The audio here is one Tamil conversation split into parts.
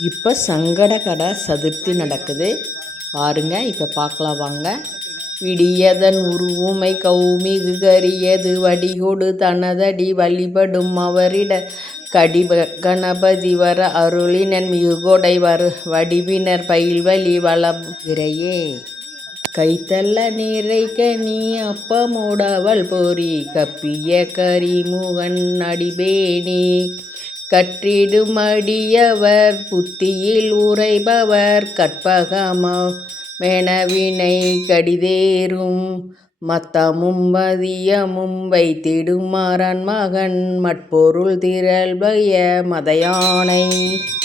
இப்போ சங்கடகர சதுர்த்தி நடக்குது பாருங்க. இப்போ பார்க்கலாம் வாங்க. விடியதன் உருவுமை கௌமிகு கரியது வடிகொடு தனதடி வழிபடும் அவரிட கடிப கணபதி வர அருளினன் மிகுகொடை வடிவினர் பயில்வழி வளமுதிரையே கைத்தல்ல நீரைக்க நீ அப்பமுடவள் பொறி கப்பிய கரிமுகன் அடிபேணி கற்றிடும் அடியவர் புத்தியில் உரைபவர் கற்பகமெனவினை கடிதேறும் மத்தமும் மதியமும் வைத்திடும் அரண் மகன் மட்பொருள் திரள்பய மதயானை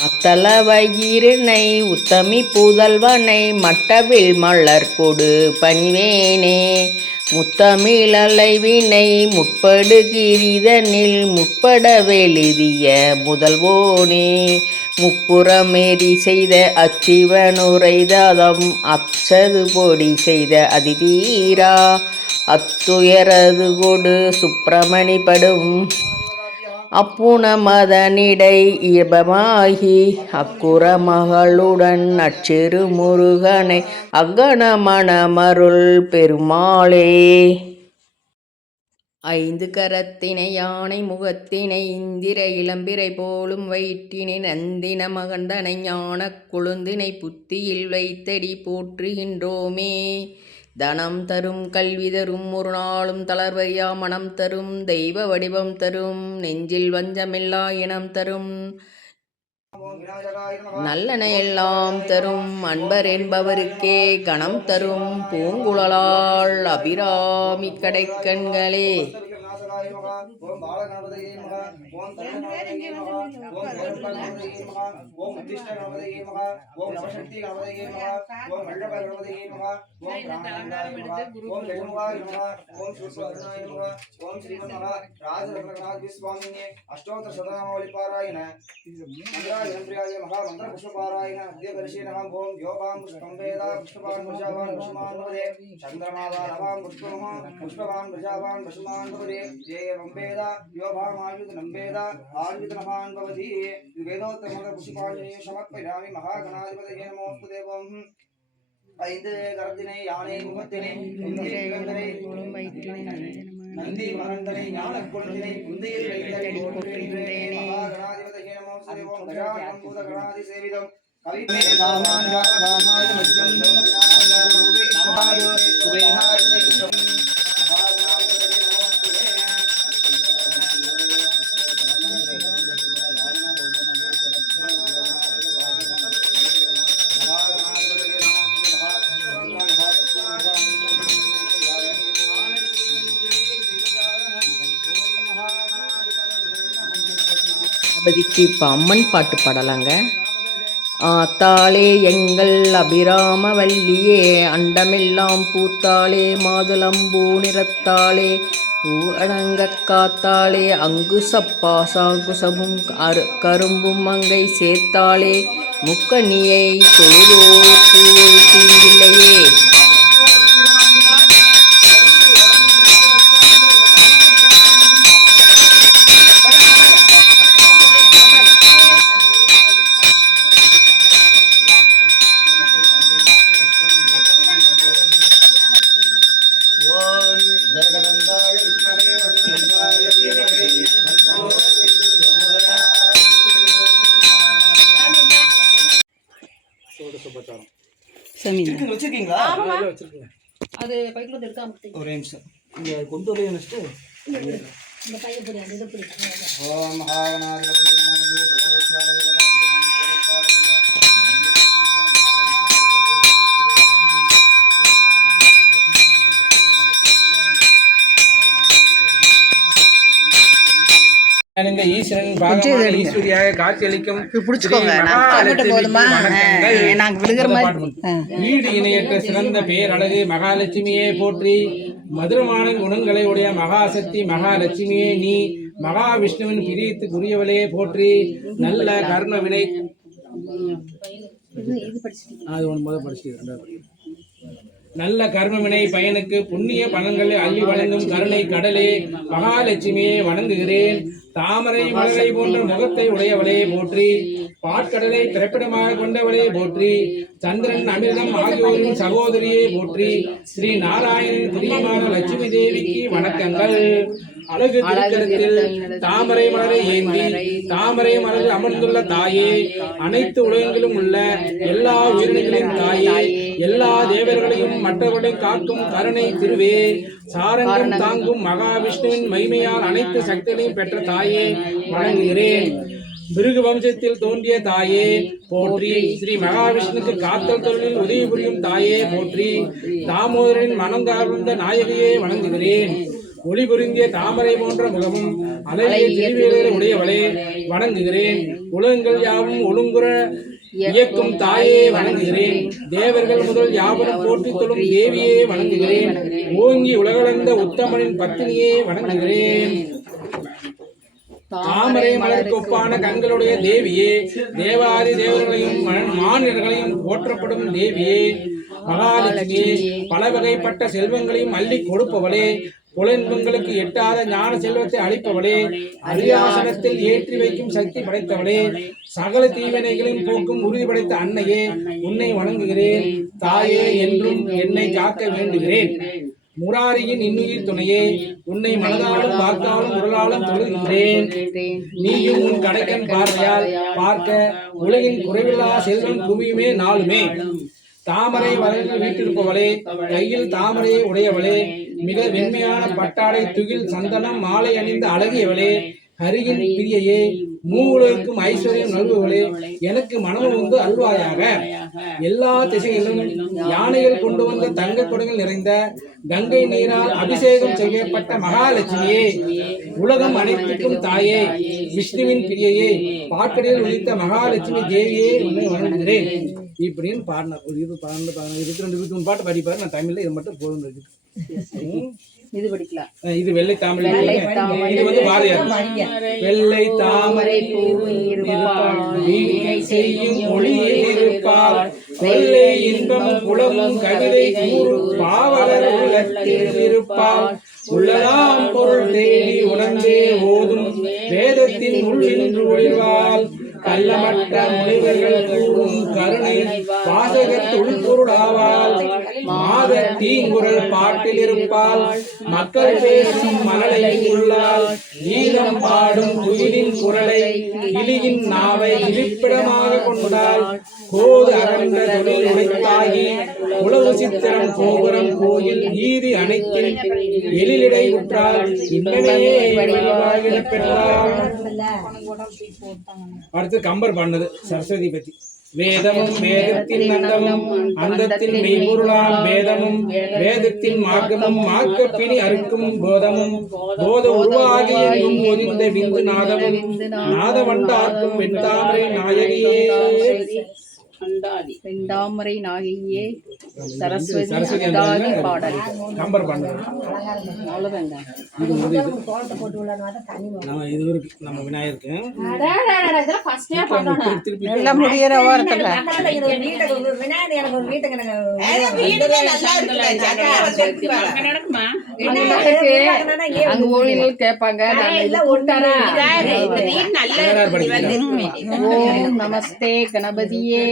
மத்தள வயிறினை உத்தமி புதல்வனை மட்டவில் மலர் கொடு பணிவேனே முத்தமிழ் அலைவினை முற்படு கிரிதனில் முற்பட வெளிதிய முதல்வோனே முப்புறமேறி செய்த அச்சிவனுரைதம் அச்சது பொடி செய்த அதிதீரா அத்துயரது கொடு சுப்பிரமணி படும் அப்புணமதனிடை இயல்பமாகி அக்குற மகளுடன் அச்சிறு முருகனை அக்கணமணமருள் பெருமாளே ஐந்து கரத்தினை யானை முகத்தினை இந்திர இளம்பிறை போலும் வயிற்றினை நந்தின மகந்தனை ஞான கொழுந்தினை புத்தியில் வைத்தடி போற்றுகின்றோமே தனம் தரும் கல்வி தரும் ஒரு நாளும் தளர்வையா மனம் தரும் தெய்வ வடிவம் தரும் நெஞ்சில் வஞ்சமில்லா இனம் தரும் நல்லன எல்லாம் தரும் அன்பர் என்பவருக்கே கணம் தரும் பூங்குழலாள் அபிராமி கடைக்கண்களே ஓம் பாலகணபதியே நமஹ ஓம் தன்னகணபதியே நமஹ ஓம் கருப்பகணபதியே நமஹ ஓம் உத்திஷ்ட கணபதியே நமஹ ஓம் நவசக்தி கணபதியே நமஹ ஓம் மண்டப கணபதியே நமஹ ஓம் பிராணாய நமஹ ஓம் ஜெகமுகாய நமஹ ஓம் சுஸ்வதனாய நமஹ ஓம் ஸ்ரீமன்மஹ ராஜரத்னகணாதி சுவாமினே அஷ்டோத்தர சதநாமாவளி பாராயண மந்திராய ஜனப்ரியாய மகா மந்திர புஷ்பபாராயண அத்யகர்ஷே நம ஓம் யோகாம் புஷ்பம் வேதா புஷ்பவான் புஷாவான் பசுமான் பவதே சந்திரமாவான் அவாம் புஷ்பவான் புஷாவான் பசுமான் பவதே ஜெய நம்பேதா யோபாமாயுத நம்பேதா ஆயுத நமான் பவதி வேதோத்தமத புஷ்பாஞ்சலியை சமர்ப்பயாமி மகாகணாதிபதியே நமோஸ்து தேவம் ஐந்து கரத்தினை யானை முகத்தினை நந்தி மகந்தனை ஞான குழந்தினை குந்தியில் வைத்தடி போற்றுகின்றேனே மகாகணாதிபதியே நமோஸ்து தேவம் கஜானனம் பூத கணாதி சேவிதம் கவிமே காமான் காமாய மஜ்ஜம் ரூபே சபாய சுபேஹாய இப்போ அம்மன் பாட்டு பாடலாங்க. ஆத்தாளே எங்கள் அபிராம வல்லியே அண்டமெல்லாம் பூத்தாளே மாதுளம்பூ நிறத்தாளே பூ அடங்க காத்தாளே அங்குசப்பாசாங்குசமும் கரும்பும் அங்கை சேர்த்தாளே முக்கணியை தொழுதோர்க்கு ஒரு தீங்கில்லையே அது பைக்குள்ள எடுக்காம ஒரே நிமிஷம் இங்க கொண்டு வரவே நினைச்சிட்டு இந்த பைய புடி அந்த இது புடி ஓம் மகாகணாதிபதியே இந்த ஈஸ்வரன் பாகமான ஈஸ்வரியாக காட்சியளிக்கும் ஈடு இணையற்ற சிறந்த பெயர் அழகு மகாலட்சுமியே போற்றி மதுரமான குணங்களை உடைய மகாசக்தி மகாலட்சுமியே நீ மகாவிஷ்ணுவின் பிரியத்துக்குரியவளே போற்றி நல்ல கர்ம வினை அது ஒன்று முதல் படிச்சுட்டு நல்ல கர்மவினை பயனுக்கு புண்ணிய பலன்களை அள்ளி வழங்கும் கருணை கடலே மகாலட்சுமியை வணங்குகிறேன். தாமரை மலரை போன்ற முகத்தை உடையவளே போற்றி, பாற்கடலை பிறப்பிடமாக கொண்டவளே போற்றி, சந்திரன் அமிர்தம் ஆகியோரின் சகோதரியே போற்றி, ஸ்ரீ நாராயணன் பிரியமான லட்சுமி தேவிக்கு வணக்கங்கள். அழகு திருக்கரத்தில் தாமரை மலரை ஏந்தி தாமரை மலரில் அமர்ந்துள்ள தாயே, அனைத்து உலகங்களிலும் உள்ள எல்லா உயிரினங்களின் தாயே, எல்லா தேவர்களையும் மற்றவர்களையும் காக்கும் கருணை திருவே, சாரங்கம் தாங்கும் மகாவிஷ்ணுவின் மகிமையால் அனைத்து சக்திகளையும் பெற்ற தாயே வணங்குகிறேன். பிருகு வம்சத்தில் தோன்றிய தாயே போற்றி, ஸ்ரீ மகாவிஷ்ணுக்கு காத்தல் தொழிலில் உதவி புரியும் தாயே போற்றி, தாமோதரின் மனம் கவர்ந்த நாயகியே வணங்குகிறேன். ஒளி புரிந்திய தாமரை போன்ற முகமும் அழகிய திருவேலை உடையவளே வணங்குகிறேன். உலகங்கள் யாவும் ஒழுங்குற இயக்கும் தாயே வணங்குகிறேன். தேவர்கள் முதல் யாவரும் போற்றி தொழும் தேவியே வணங்குகிறேன். ஓங்கி உலகளந்த உத்தமனின் பத்தினியே வணங்குகிறேன். தாமரை மலருக்கு ஒப்பான கண்களுடைய தேவியே, தேவாதி தேவர்களையும் மாநிலர்களையும் போற்றப்படும் தேவியே மகாலட்சுமியே, பல வகைப்பட்ட செல்வங்களையும் அள்ளி கொடுப்பவளே, புலன்பங்களுக்கு எட்டாத ஞான செல்வத்தை அளிப்பவளே, அரியாசனத்தில் ஏற்றி வைக்கும் சக்தி படைத்தவளே, சகல தீவினைகளையும் போக்கும் உறுதி படைத்த அன்னையே உன்னை வணங்குகிறேன். தாயே, என்றும் என்னை காக்க வேண்டுகிறேன். முராரியின் இன்னுயிர் துணையே, உன்னை மனதாலும் வாக்காலும் உடலாலும் தொழுகின்றேன். நீயும் உன் கடைக்கன் பார்வையால் பார்க்க உலகின் குறைவில்லா செல்வம் குவியுமே நாளுமே. தாமரை மலரில் வீட்டிருப்பவளே, கையில் தாமரையை உடையவளே, மிக வெண்மையான பட்டாடை துகில் சந்தனம் மாலை அணிந்த அழகியவளே, ஹரியின் பிரியையே, மூவுலகுக்கும் ஐஸ்வர்யம் நல்குவளே, எனக்கு மனமும் வந்து அல்வாயாக. எல்லா திசையிலும் யானைகள் கொண்டு வந்த தங்க குடங்கள் நிறைந்த கங்கை நீரால் அபிஷேகம் செய்யப்பட்ட மகாலட்சுமியே, உலகம் அனைத்துக்கும் தாயே, விஷ்ணுவின் பிரியையே, பாக்கடையில் உதித்த மகாலட்சுமி தேவியே உன்னை வணங்குகிறேன். இப்படின்னு பாடினார். ஒரு 12, 22, 23 பாட்டு பாடிப்பாரு. நான் தமிழ்ல இது மட்டும் போதும் இருக்கு. இது படிக்கலாம். இது வெள்ளை தாமரை, இது வந்து பாரதியார். வெள்ளை தாமரை செய்யும் மொழியில் இருப்பால் கொள்ளை இன்பம் குளமும் கவிதை கூறும் பாவலர் உள்ளத்தில் இருப்பால் உள்ளதாம் பொருள் தேடி உணர்ந்தே ஓதும் வேதத்தின் உள்ளின்று ஒளிர்வாள் கள்ளமற்ற முனிவர்கள் கூறும் கருணை வாசகத்துள் பொருளாவாள் மாத தீங்குரல் பாட்டில் இருப்பாள் மக்கள் பேசும் மலலை உள்ளாள் கீதம் பாடும் குயிலின் குரலை கிளியின் நாவை இருப்பிடமாக கொண்டாள் கோது அகன்ற தொழில் உடைத்தாகி உளவு சித்திரம் கோபுரம் கோயில் ஈதி அனைத்தின் எழிலிடை உற்றாள் இன்னமே பெற்றாள். அடுத்து கம்பர் பாடினது சரஸ்வதி பத்தி. வேதமும் வேதத்தின் அந்தமும் அந்தத்தின் மெய்பொருளாம் வேதமும் வேதத்தின் மார்க்கமும் மார்க்கப்பினி அறுக்கும் போதமும் போத உருவாகி எங்கும் ஒதிந்த விந்து நாதமும் நாதவண்டார்க்கும் வெண்தாமரை நாயகியே வெண்டாமரை நாயகியே சரஸ்வதி பாடல் கம்பர் பாடினது. அவ்வளவுதாங்க. இது இருக்கு நம்ம விநாயகருக்கு எல்லாம் முடியற ஓரத்துல அங்க ஊழியர்கள் கேட்பாங்க. ஓம் நமஸ்தே கணபதியே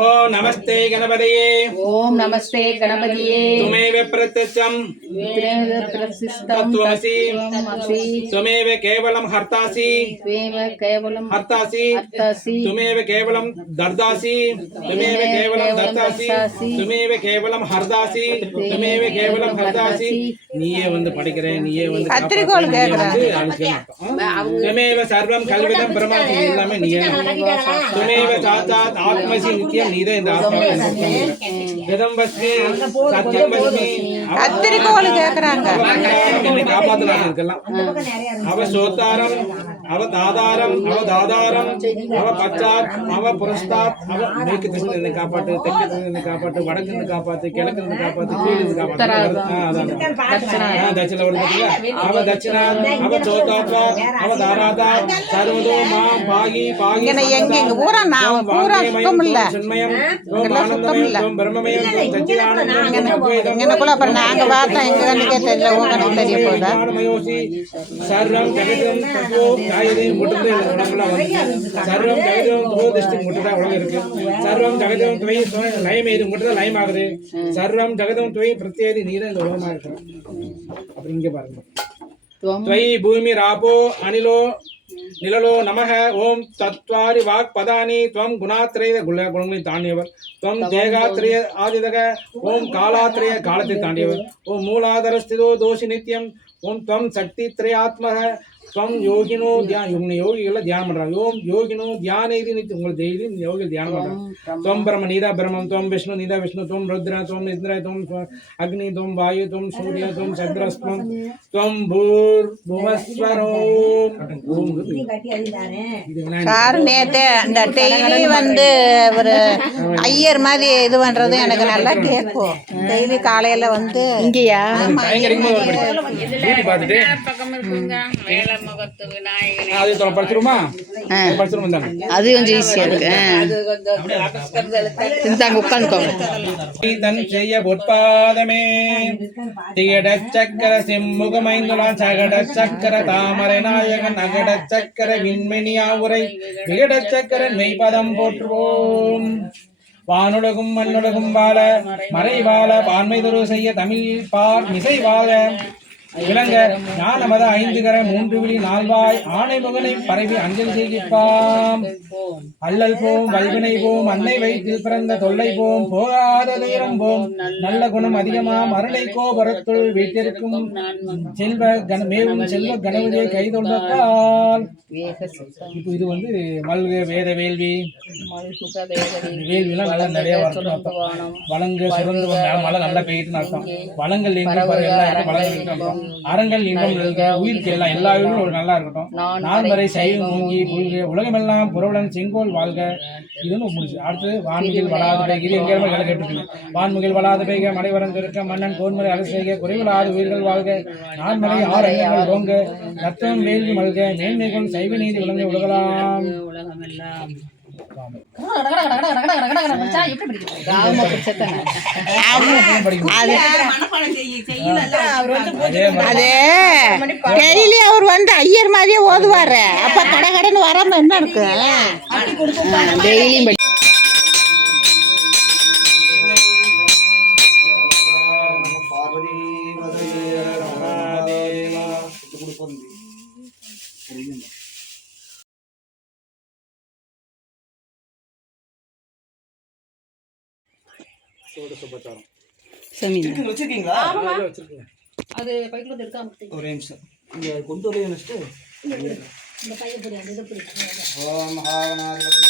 ஓம் நமஸ்தே கணபதியே ஓம் நமஸ்தே கணபதியே துமேவ பிரத்யட்சம் தத்துவமசி துமேவ கேவலம் ஹர்த்தாசி ஹர்த்தாசி துமேவ கேவலம் தர்தாசி துமேவ கேவலம் தர்தாசி துமேவ கேவலம் ஹர்தாசி துமேவ கேவலம் ஹர்தாசி. நீயே வந்து படிக்கிறேன், நீயே வந்து கத்திரிக்கோள் துமேவ சர்வம் கல்விதம் பிரமாசி எல்லாமே நீயே. துமேவ சாத்தாத் ஆத்மசி நித்தியம் நீதான் இந்த ஆத்மா. கதம் பஸ்மி சத்யம் பஸ்மி கத்திரிக்கோள் கேக்குறாங்க. என்னை காப்பாத்தலாம் இருக்கலாம். அவ சோத்தாரம் அவ தாதாரம் அவ தாதாரம் அவ பச்சாத் அவ புரஸ்தாத் அவ மேற்கு திசையில இருந்து காப்பாத்து, தெற்கு திசையில இருந்து காப்பாத்து, வடக்கு இருந்து காப்பாத்து, கிழக்கு இருந்து காப்பாத்து, கீழ இருந்து காப்பாத்து. தட்சிண வருது பாத்தீங்களா? அவ தட்சிணா அவ சோத்தாத்வா அவ தாராதா சர்வதோ மாம் பாகி பாகி எங்க ஊரா நான் பூரா சுத்தம் இல்ல. சண்மயம் ஓம் ஆனந்தமயம் ஓம் பிரம்மமயம் ஓம் சச்சிதானந்தம் எனக்குள்ள அப்புறம் நாங்க பார்த்தா எங்க கண்ணுக்கே தெரியல, உங்க கண்ணுக்கு தெரிய போதா? சர்வம் ஜெகதம் தப்போ காயதையும் முட்டுதே உலகம்லாம் வந்து சர்வம் ஜெகதம் தோ திருஷ்டி முட்டுதா உலகம் இருக்கு. சர்வம் ஜெகதம் துவை லயம் ஏது முட்டுதா லயம் ஆகுது. சர்வம் ஜெகதம் துவை பிரத்யேதி நீர் இந்த உலகமா இருக்கு. அப்புறம் இங்க பாருங்க, துவை பூமி ராபோ அனிலோ நிலலோ நமக ஓம் தத்வாரி வாக் பதானி துவம் குணாத்ரய குணங்களை தாண்டியவர். துவம் தேகாத்ரய ஆதிதக ஓம் காலாத்ரய காலத்தை தாண்டியவர். ஓம் மூலாதரஸ்திதோ தோஷி நித்தியம் ஓம் துவம் சக்தி திரையாத்மக துவம் யோகினோ யோகிகளை தியானம் பண்றாங்க. ஓம் யோகினோ தியான இது நித்தியம் உங்களை டெய்லி யோகிகள் தியானம் பண்றாங்க. துவம் பிரம்ம நீதா பிரம்மம் துவம் விஷ்ணு நீதா விஷ்ணு துவம் ருத்ரா துவம் இந்திர துவம் அக்னி துவம் வாயு துவம் சூரிய துவம் சந்திரஸ்வம் துவம் பூர் புவஸ்வரோம். சார் நேத்து இந்த டெய்லி வந்து ஒரு ஐயர் மாதிரி இது பண்றது எனக்கு நல்லா கேட்கும். டெய்லி காலையில வந்து இங்கேயா பார்த்துட்டு அது படிச்சிருமா படிச்சிருமா தானே அது கொஞ்சம் ஈஸியா இருக்கு. தன் செய்ய பொற்பாதமே திகட சக்கர செம்முகமைந்துளான் சகட சக்கர தாமரை நாயகன் அகட சக்கர விண்மணியா உரை விகட சக்கரன் மெய்பதம் போற்றுவோம். வானுலகும் மண்ணுலகும் வாழ மறை வாழ பான்மை துரு செய்ய தமிழ் பார் மிசை வாழ விளங்க ஞானமத 5 கர 3 விழி 4 வாய் ஆணை முகனை பரவி அஞ்சல் செய்கிப்பாம். அல்லல் போம் வல்வினை போம் அன்னை வயிற்றில் பிறந்த தொல்லை போம் போகாத துயரம் போம் நல்ல குணம் அதிகமா மருளை கோபுரத்துள் வீட்டிற்கும் செல்வ மேவும் செல்வ கணவதியை கைதொண்டத்தால். இப்போ இது வந்து மல்க வேத வேள்வி வேள்விலாம் நல்லா நிறைய வரணும் அர்த்தம். வளங்க சுரந்து மழை நல்லா பெய்யுதுன்னு அர்த்தம். வளங்கள் எங்க எல்லாம் வளங்கள் அர்த்தம். அறங்கள் இன்பம் உயிருக்கு எல்லாம் எல்லா உயிரும் ஒரு நல்லா இருக்கட்டும். நான்மறை சைவம் மூங்கி புல்க உலகமெல்லாம் புறவுடன் செங்கோல் வாழ்க. இதுன்னு முடிச்சு. அடுத்து வான்முகில் வளாது பெய்க. இது எங்க வேலை கேட்டுருக்கீங்க. வான்முகில் வளாது பெய்க மடைவரந்து இருக்க மன்னன் கோன்முறை அரசு செய்க குறைவிலாது உயிர்கள் வாழ்க. நான்மறை 6 ஐயங்கள் ஓங்க ரத்தம் வேள்வி மல்க மேன்மைகள் சைவ நீதி விளங்க உலகலாம். அதே டெய்லி அவர் வந்து ஐயர் மாதிரியே ஓதுவாரு. அப்ப கடை கடைன்னு வராம என்ன இருக்கு? டெய்லியும் வச்சிருக்கீங்களா? அது பைக்கில் வந்து எடுக்காம ஒரே நிமிஷம் இங்க கொண்டு வரைய நினைச்சிட்டு ஓம் மகாகணாதிபதி